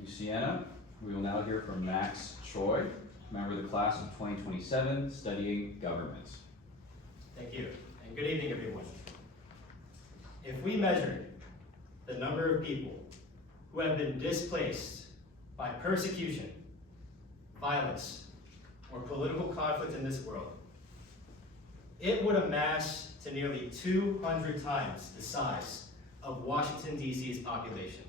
you, Sienna. We will now hear from Max Choi, member of the class of 2027, studying government. Thank you, and good evening, everyone. If we measured the number of people who have been displaced by persecution, violence, or political conflict in this world, it would amass to nearly 200 times the size of Washington, D.C.'s population.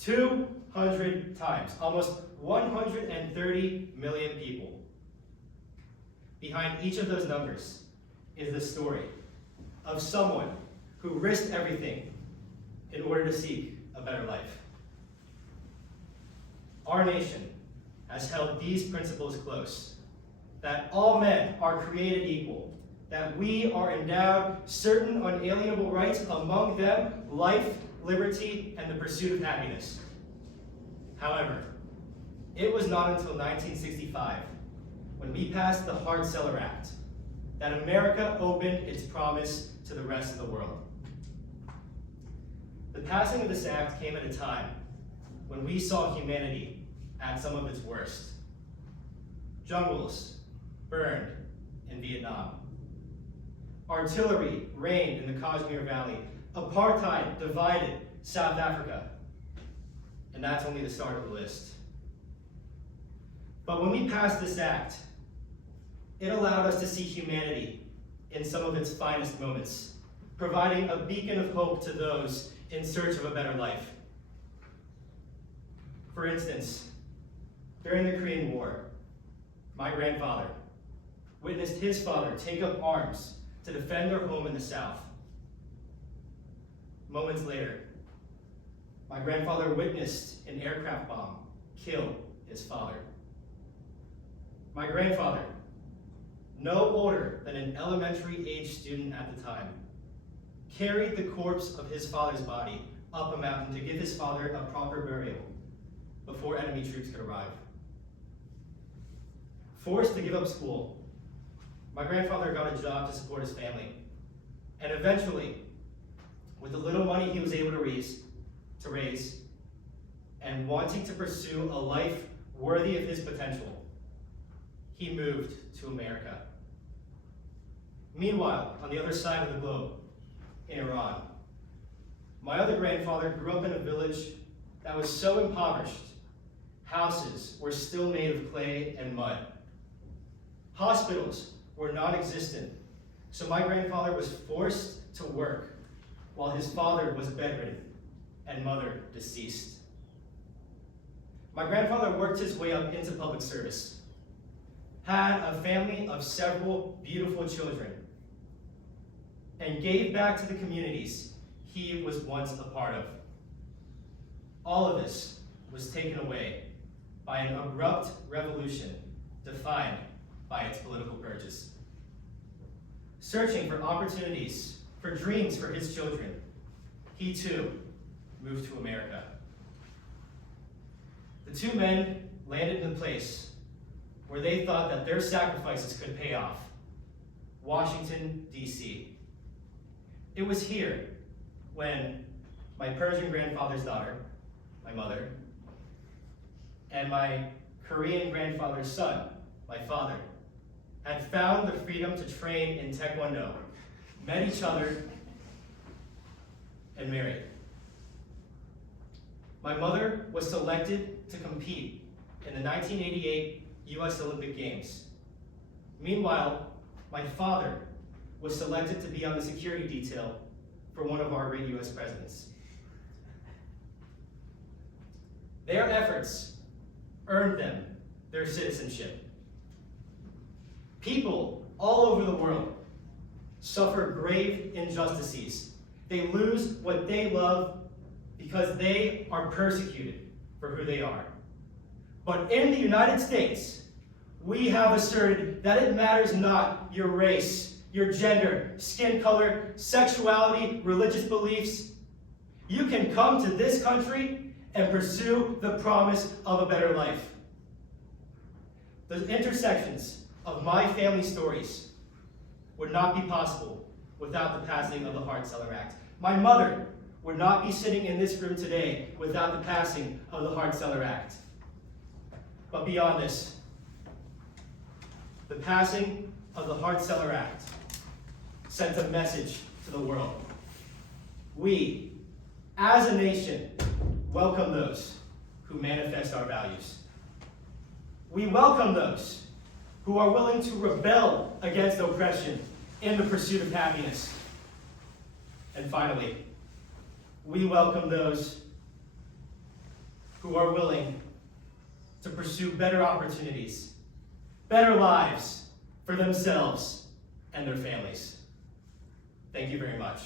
200 times, almost 130 million people. Behind each of those numbers is the story of someone who risked everything in order to seek a better life. Our nation has held these principles close, that all men are created equal, that we are endowed certain unalienable rights, among them life, liberty, and the pursuit of happiness. However, it was not until 1965, when we passed the Hart-Celler Act, that America opened its promise to the rest of the world. The passing of this act came at a time when we saw humanity at some of its worst. Jungles burned in Vietnam. Artillery rained in the Kashmir Valley. Apartheid divided South Africa. And that's only the start of the list. But when we passed this act, it allowed us to see humanity in some of its finest moments, providing a beacon of hope to those in search of a better life. For instance, during the Korean War, my grandfather witnessed his father take up arms to defend their home in the South. Moments later, my grandfather witnessed an aircraft bomb kill his father. My grandfather, no older than an elementary-age student at the time, carried the corpse of his father's body up a mountain to give his father a proper burial before enemy troops could arrive. Forced to give up school, my grandfather got a job to support his family, and eventually, with the little money he was able to raise, and wanting to pursue a life worthy of his potential, he moved to America. Meanwhile, on the other side of the globe, in Iran, my other grandfather grew up in a village that was so impoverished, houses were still made of clay and mud. Hospitals were non-existent, so my grandfather was forced to work while his father was bedridden and mother deceased. My grandfather worked his way up into public service, had a family of several beautiful children, and gave back to the communities he was once a part of. All of this was taken away by an abrupt revolution defined by its political purges. Searching for opportunities, for dreams for his children, he too moved to America. The two men landed in a place where they thought that their sacrifices could pay off: Washington, D.C. It was here when my Persian grandfather's daughter, my mother, and my Korean grandfather's son, my father, had found the freedom to train in Taekwondo, met each other, and married. My mother was selected to compete in the 1988 U.S. Olympic Games. Meanwhile, my father was selected to be on the security detail for one of our great U.S. presidents. Their efforts earned them their citizenship. People all over the world suffer grave injustices. They lose what they love because they are persecuted for who they are. But in the United States, we have asserted that it matters not your race, your gender, skin color, sexuality, religious beliefs. You can come to this country and pursue the promise of a better life. The intersections of my family stories would not be possible without the passing of the Hart-Celler Act. My mother would not be sitting in this room today without the passing of the Hart-Celler Act. But beyond this, the passing of the Hart-Celler Act sent a message to the world. We, as a nation, welcome those who manifest our values. We welcome those who are willing to rebel against oppression in the pursuit of happiness. And finally, we welcome those who are willing to pursue better opportunities, better lives for themselves and their families. Thank you very much.